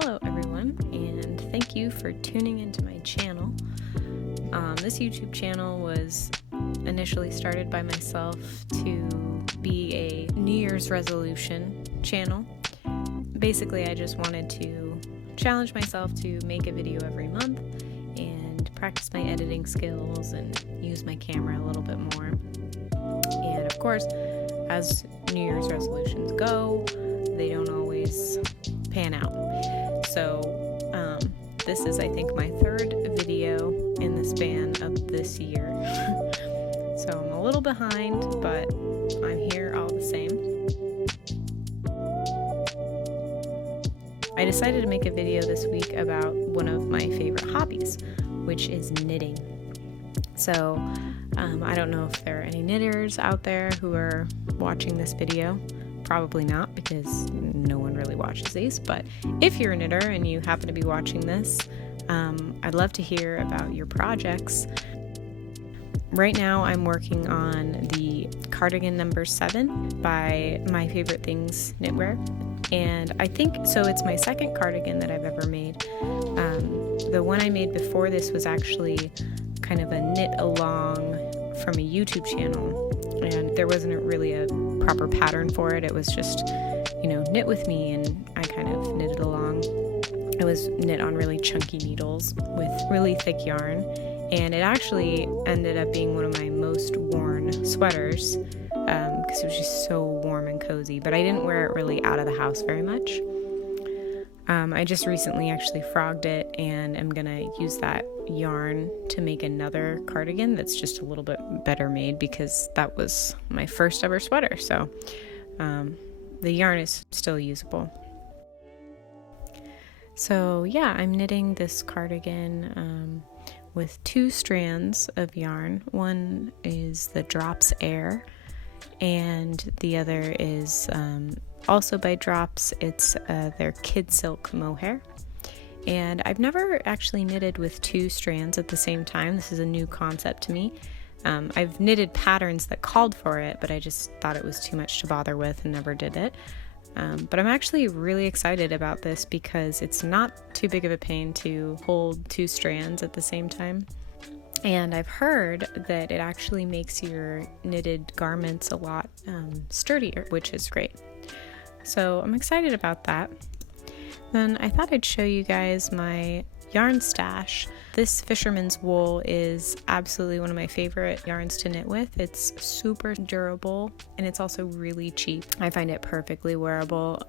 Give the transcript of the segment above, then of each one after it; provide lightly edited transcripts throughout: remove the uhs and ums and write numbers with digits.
Hello everyone, and thank you for tuning into my channel. This YouTube channel was initially started by myself to be a New Year's resolution channel. Basically, I just wanted to challenge myself to make a video every month and practice my editing skills and use my camera a little bit more. And of course, as New Year's resolutions go, they don't always pan out. So this is, I think, my third video in the span of this year. So I'm a little behind, but I'm here all the same. I decided to make a video this week about one of my favorite hobbies, which is knitting. So I don't know if there are any knitters out there who are watching this video. Probably not, because no one really watches these, but if you're a knitter and you happen to be watching this, I'd love to hear about your projects. Right now I'm working on the cardigan number 7 by MyFavouriteThingsKnitwear, and I think, so it's my second cardigan that I've ever made. The one I made before this was actually kind of a knit along from a YouTube channel, and there wasn't really a proper pattern for it. It was just, knit with me, and I kind of knitted along. It was knit on really chunky needles with really thick yarn, and it actually ended up being one of my most worn sweaters because it was just so warm and cozy, but I didn't wear it really out of the house very much. I just recently actually frogged it, and I'm gonna use that yarn to make another cardigan that's just a little bit better made, because that was my first ever sweater, so the yarn is still usable. So yeah, I'm knitting this cardigan with 2 strands of yarn. One is the Drops Air, and the other is also by Drops. It's their Kid Silk Mohair. And I've never actually knitted with 2 strands at the same time. This is a new concept to me. I've knitted patterns that called for it, but I just thought it was too much to bother with and never did it. But I'm actually really excited about this because it's not too big of a pain to hold 2 strands at the same time. And I've heard that it actually makes your knitted garments a lot sturdier, which is great. So I'm excited about that. Then I thought I'd show you guys my yarn stash. This fisherman's wool is absolutely one of my favorite yarns to knit with. It's super durable, and it's also really cheap. I find it perfectly wearable.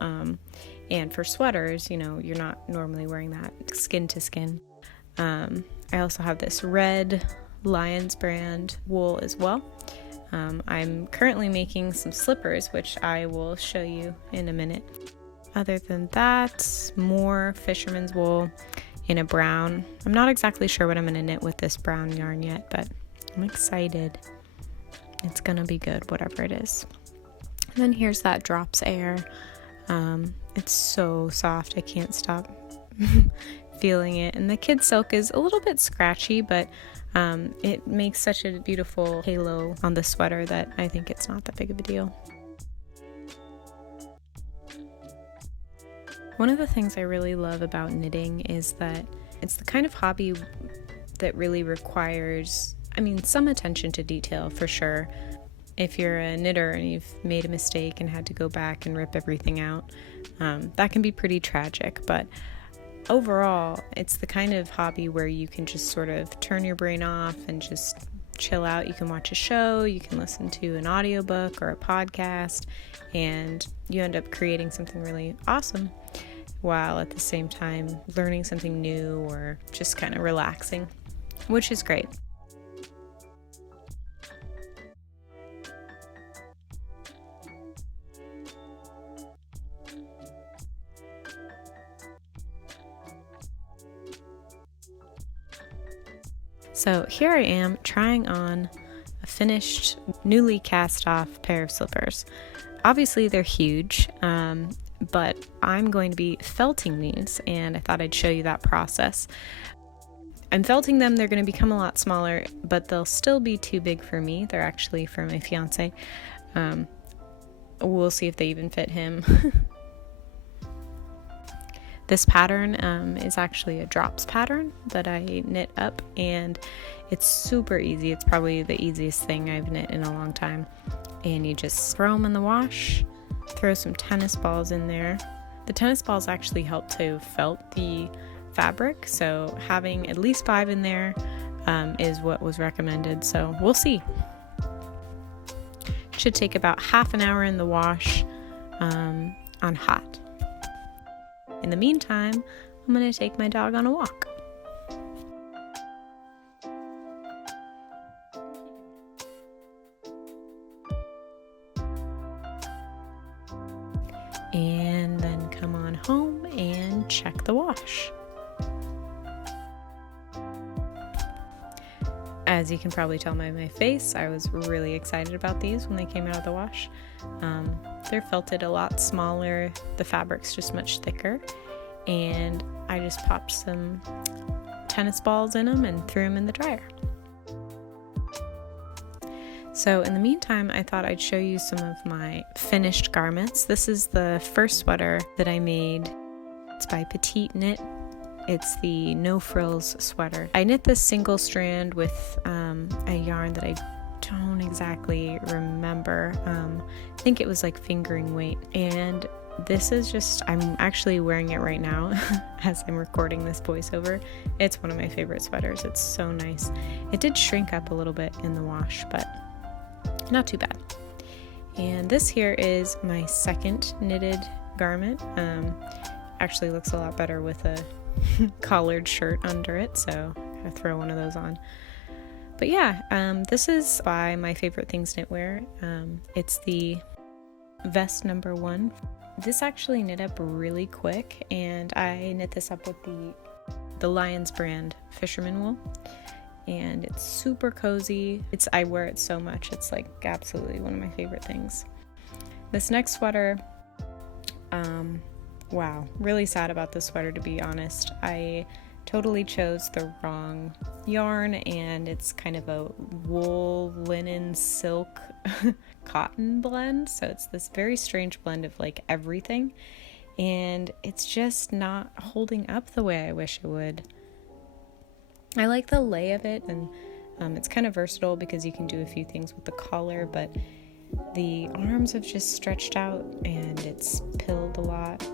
And for sweaters, you're not normally wearing that skin to skin. I also have this red Lions brand wool as well. I'm currently making some slippers, which I will show you in a minute. Other than that, more fisherman's wool in a brown. I'm not exactly sure what I'm going to knit with this brown yarn yet, but I'm excited. It's going to be good, whatever it is. And then here's that Drops Air. It's so soft, I can't stop feeling it. And the Kid Silk is a little bit scratchy, but it makes such a beautiful halo on the sweater that I think it's not that big of a deal. One of the things I really love about knitting is that it's the kind of hobby that really requires, some attention to detail for sure. If you're a knitter and you've made a mistake and had to go back and rip everything out, that can be pretty tragic, but overall, it's the kind of hobby where you can just sort of turn your brain off and just chill out. You can watch a show, you can listen to an audiobook or a podcast, and you end up creating something really awesome while at the same time learning something new or just kind of relaxing, which is great. So here I am trying on a finished, newly cast off pair of slippers. Obviously they're huge, but I'm going to be felting these, and I thought I'd show you that process. I'm felting them. They're going to become a lot smaller, but they'll still be too big for me. They're actually for my fiance. We'll see if they even fit him. This pattern is actually a drops pattern that I knit up, and it's super easy. It's probably the easiest thing I've knit in a long time. And you just throw them in the wash, throw some tennis balls in there. The tennis balls actually help to felt the fabric, so having at least 5 in there is what was recommended, so we'll see. Should take about half an hour in the wash on hot. In the meantime, I'm going to take my dog on a walk. And then come on home and check the wash. As you can probably tell by my face, I was really excited about these when they came out of the wash. They're felted a lot smaller, the fabric's just much thicker, and I just popped some tennis balls in them and threw them in the dryer. So in the meantime, I thought I'd show you some of my finished garments. This is the first sweater that I made. It's by PetiteKnit. It's the no frills sweater. I knit this single strand with a yarn that I don't exactly remember. I think it was like fingering weight. And this is just, I'm actually wearing it right now as I'm recording this voiceover. It's one of my favorite sweaters. It's so nice. It did shrink up a little bit in the wash, but not too bad. And this here is my second knitted garment. Actually looks a lot better with a collared shirt under it, so I'm gonna throw one of those on. But yeah, this is by My Favorite Things Knitwear. It's the vest number 1. This actually knit up really quick, and I knit this up with the Lions brand fisherman wool, and it's super cozy. I wear it so much. It's like absolutely one of my favorite things. This next sweater, wow, really sad about this sweater, to be honest. I totally chose the wrong yarn, and it's kind of a wool, linen, silk, cotton blend. So it's this very strange blend of like everything, and it's just not holding up the way I wish it would. I like the lay of it, and it's kind of versatile because you can do a few things with the collar, but the arms have just stretched out and it's pilled a lot.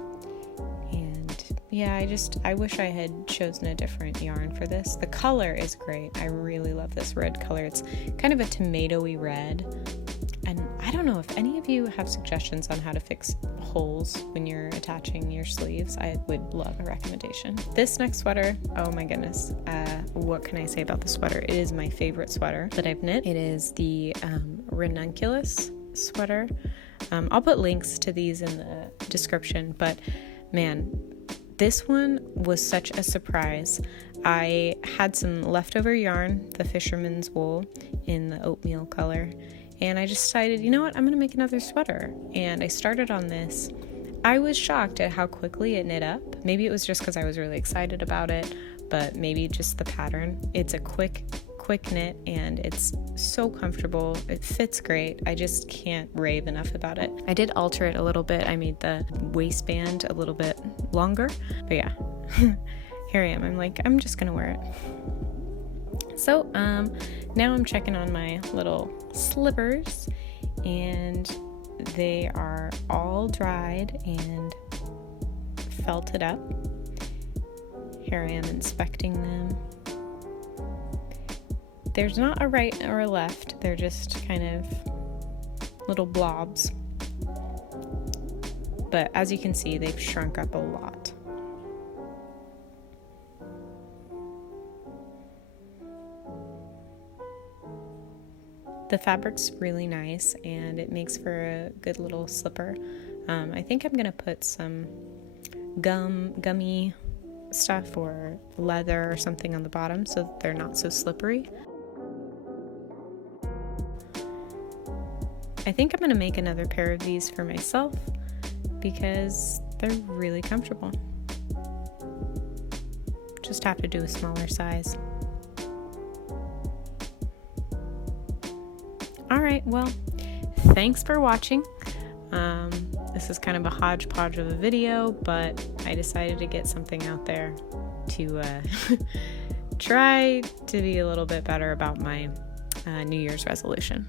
Yeah, I wish I had chosen a different yarn for this. The color is great. I really love this red color. It's kind of a tomatoey red. And I don't know if any of you have suggestions on how to fix holes when you're attaching your sleeves. I would love a recommendation. This next sweater, oh my goodness. What can I say about the sweater? It is my favorite sweater that I've knit. It is the Ranunculus sweater. I'll put links to these in the description, but man, this one was such a surprise. I had some leftover yarn, the fisherman's wool in the oatmeal color, and I just decided, you know what, I'm gonna make another sweater. And I started on this. I was shocked at how quickly it knit up. Maybe it was just because I was really excited about it, but maybe just the pattern. It's a quick knit, and it's so comfortable. It fits great. I just can't rave enough about it. I did alter it a little bit. I made the waistband a little bit longer, but yeah, here I am. I'm like, I'm just gonna wear it. So now I'm checking on my little slippers, and they are all dried and felted up. Here I am inspecting them. There's not a right or a left, they're just kind of little blobs. But as you can see, they've shrunk up a lot. The fabric's really nice, and it makes for a good little slipper. I think I'm gonna put some gummy stuff or leather or something on the bottom so that they're not so slippery. I think I'm going to make another pair of these for myself because they're really comfortable. Just have to do a smaller size. Alright, well, thanks for watching. This is kind of a hodgepodge of a video, but I decided to get something out there to try to be a little bit better about my New Year's resolution.